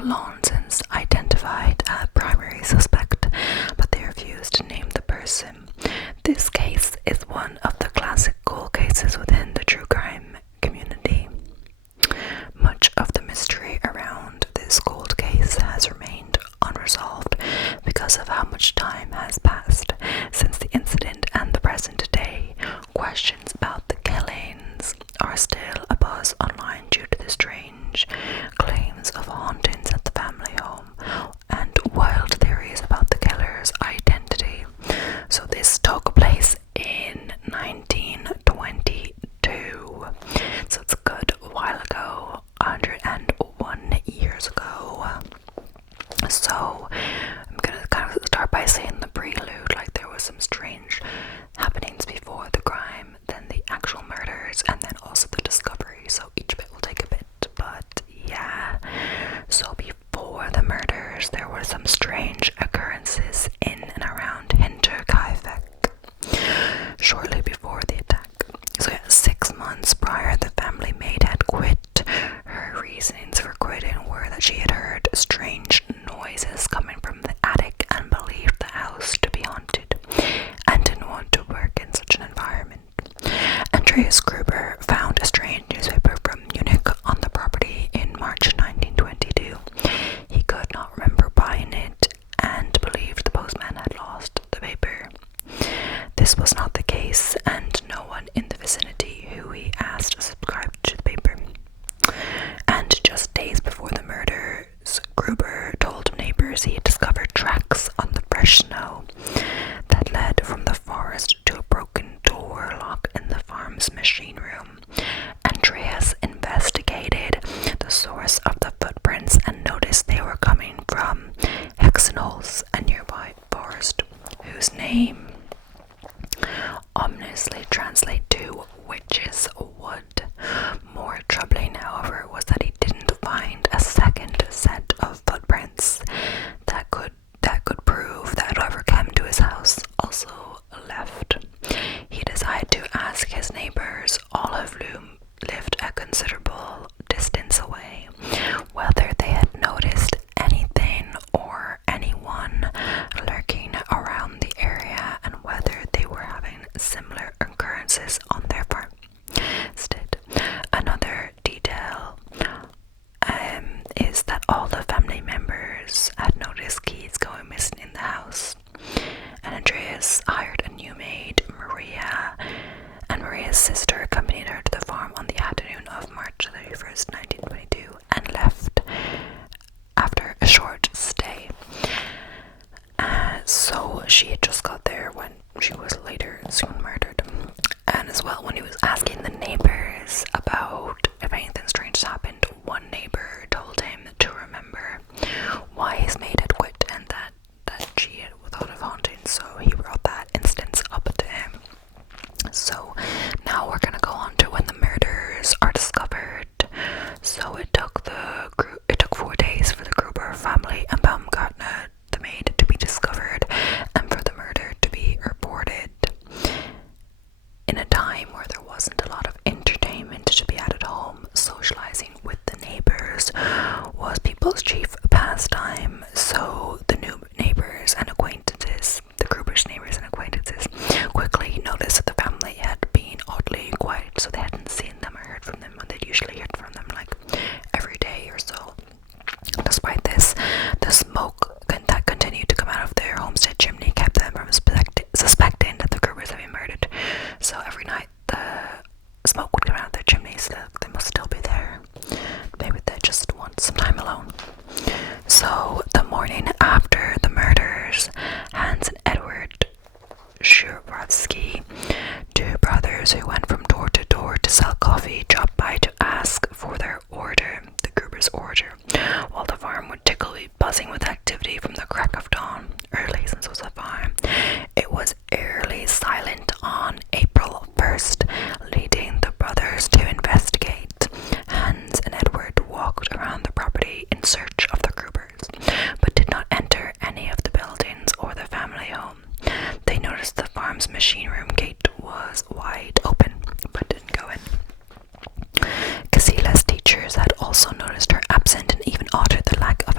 Lawnsons identified a primary suspect, but they refused to name the person. This case is one of the classic cold cases within the true crime community. Much of the mystery around this cold case has remained unresolved because of how much time has passed since the incident and the present day. Questions about the killings are still abuzz online due to the strange claims of hauntings at the family home and wild theories about the killer's identity. So this took place in 1922. So it's a good while ago, 101 years ago. So I'm gonna kind of start by saying the prelude, like there was some strange happenings before the crime, then the actual murders, and then also the discovery. So each bit will take a bit, but yeah. So before the murders, there were some strange occurrences in and around Hinterkaifeck shortly before the attack. So yeah, 6 months prior, the family maid had quit. Her reasons for quitting were that she had heard strange noises coming from the attic and believed the house to be haunted and didn't want to work in such an environment. Andreas Gruber found a strange newspaper from Munich on the property in March 1922. He could not remember buying it and believed the postman had lost the paper. This was not the case, and no one in the vicinity who he asked subscribed to the paper. And just days before the murders, Gruber told neighbors he had discovered tracks on the fresh snow that led from the forest to a broken door lock in the farm's machine room. Andreas investigated the source of the footprints and noticed they were coming from Hexenholz, a nearby forest, whose name ominously translate to witch's wood. More troubling, however, was that he didn't find a second set of footprints that could prove that whoever came to his house also left. He decided to ask his neighbors, all of whom lived a considerable distance away, whether they had noticed anything or anyone lurking around the area and whether they were having similar occurrences on their farm. Instead, another detail is that all the family members had noticed keys going missing in the house, and Andreas hired a new maid, Maria, and Maria's sister accompanied her to the farm on the afternoon of March 31st, 1922, and left after a short stay. So she had just got there when she was later soon murdered. And as well, when he was asking the neighbors about if anything strange happened, one neighbor told him to remember why his maid had quit and that she had thought of haunting, so he brought that instance up to him. So now we're gonna go on to when the murders are discovered. So it took 4 days for the Gruber family and Baumgartner, the maid, to be discovered and for the murder to be reported. In a time where there wasn't a lot of entertainment to be had at home, socializing with the neighbors was people's chief pastime. So the new neighbors and acquaintances, the Gruber's neighbors and acquaintances, quickly noticed that the family had been oddly quiet, so they hadn't seen them or heard from them, and they'd usually heard from them like every day or so. Despite this, the smoke that continued to come out of their homestead chimney kept them from suspecting that the Grubers had been murdered. So every night the smoke would come out of their chimneys, so they must still be there. Maybe they just want some time alone. So the morning after the murders, Hans and Edward Shurovsky, two brothers who went from door to door to sell coffee, dropped by to ask for their order, the Gruber's order, while the farm would typically be buzzing with activity from the crack of dawn. Early, since it was a farm, it was eerily silent on April 1st, leading the brothers to investigate. Hans and Edward walked around the property in search of the Grubers, but did not enter any of the buildings or the family home. They noticed the farm's machine room gate was wide open, but didn't go in. Casila's teachers had also noticed her absent and even uttered the lack of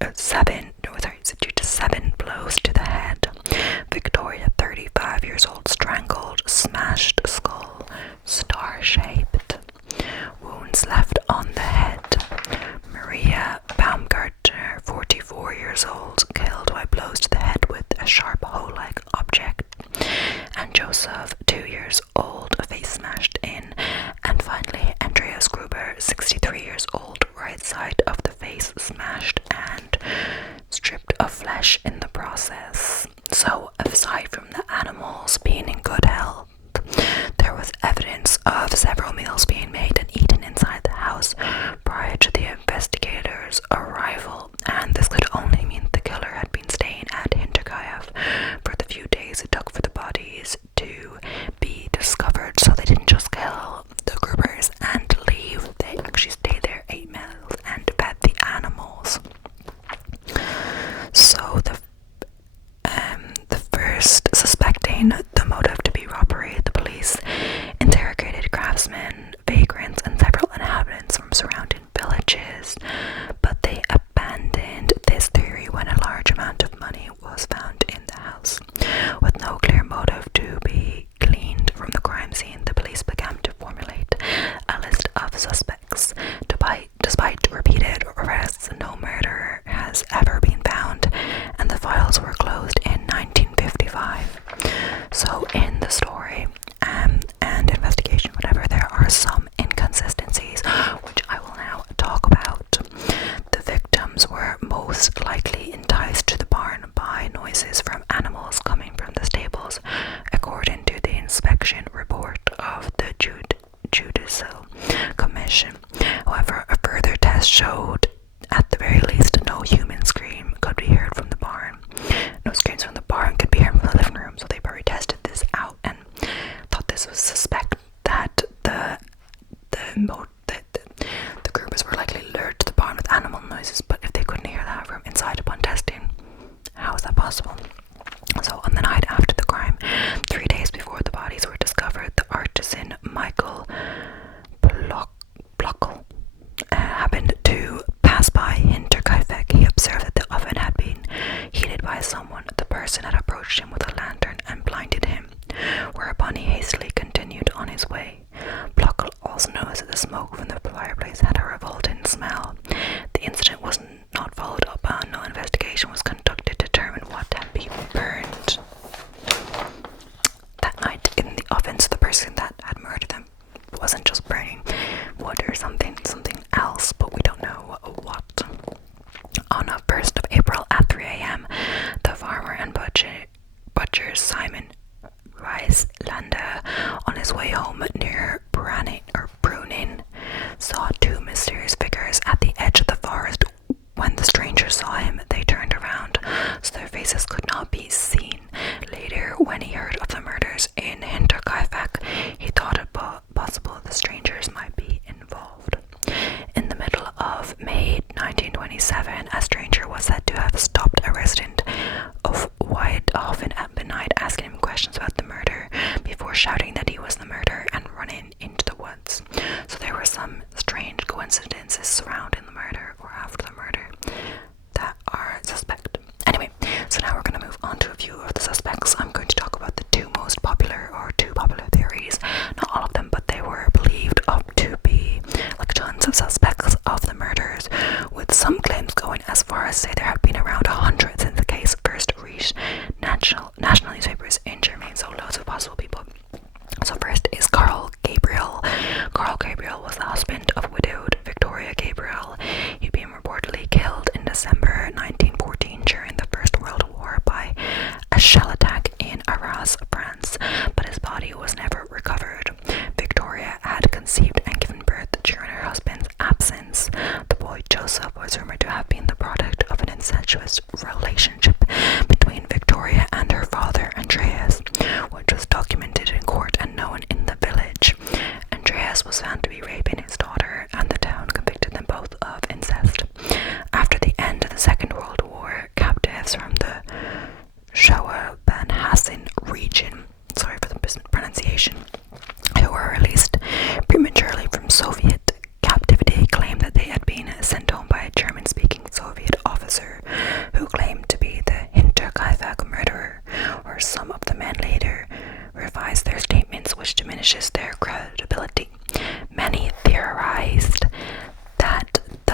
due to 7 blows to the head. Victoria, 35 years old, strangled, smashed skull, star-shaped. Wounds left on the head. Maria Baumgartner, 44 years old, killed by blows to the head with a sharp hoe-like object. And Joseph, 2 years old, face smashed in. And finally, Andreas Gruber, 63 years old, right side of the face smashed and stripped of flesh in the process. So, aside from the animals being in good health, there was evidence of several meals being made and eaten inside the house prior to the investigators' arrival, and this could only mean the killer had been staying at Hinterkaifeck for the few days it took for the bodies to be discovered. So they didn't just kill the Grubers and leave, they actually stayed there, ate meals, and fed the animals. So the first suspecting the motive to be robbery, the police interrogated craftsmen, vagrants, and several inhabitants from surrounding villages, but they abandoned this theory when a large amount of money was found in the house. With no clear motive to be gleaned from the crime scene, the police began to formulate a list of suspects. Despite repeated arrests, no murderer has ever been found, and the files were closed in 1955. So in the story and investigation, whatever, there are some inconsistencies, which I will now talk about. The victims were most likely enticed to the barn by noises from animals coming from the stables, according to the inspection report of the Judicial Commission. However, a further test showed, at the very least, no human scream could be heard from the barn. No screams from the barn could be heard from the living room, so they probably tested this out and thought this was suspect that the groupers were likely lured to the barn with animal noises, but if they couldn't hear that from inside upon testing, how is that possible? So on the night after the crime, 3 days before the bodies were discovered, the artisan Michael Blockel happened to pass by Hinterkaifeck. He observed that the oven had been heated by someone. The person had approached him with a lantern and blinded him, whereupon he hastily continued on his way. Blockel also noticed that the smoke from the fireplace had a revolting smell. The incident was not followed up on. No investigation was conducted to determine what had been burned that night in the oven. So the person that had murdered them wasn't just burning wood or something else, but we don't know what. On the 1st of April at 3 a.m., the farmer and butcher Simon Reislanda, on his way home near Brunin, saw 2 mysterious figures at the edge of the forest. When the strangers saw him, they turned around, so their faces could not be seen. Later, when he heard of the murders in Hinterkaifeck, he thought it possible the strangers might be involved. In the middle of May 1927, a stranger was said to have stopped a resident of Weidhofen at midnight, asking him questions about the murder before shouting that he was the murderer and running into the woods. So there were some strange coincidences surrounding the murder or after the murder that are suspect. Anyway, so now we're going to move on to a few of the suspects. I'm going to talk about the two popular theories. Not all of them, but they were believed up to be like tons of suspects of the murders, with some claims going as far as say there had been around 100 since the case first reached national newspapers in Germany. So loads of possible people. So first is Carl Gabriel. Carl Gabriel was the husband of widowed Victoria Gabriel. He'd been reportedly killed in December 1914 during the First World War by a shell attack in Arras, France, but his body was never recovered. Victoria had conceived and given birth during her husband's absence. The boy Joseph was rumored to have been the product of an incestuous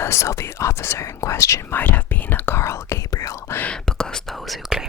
the Soviet officer in question might have been Karl Gabriel, because those who claim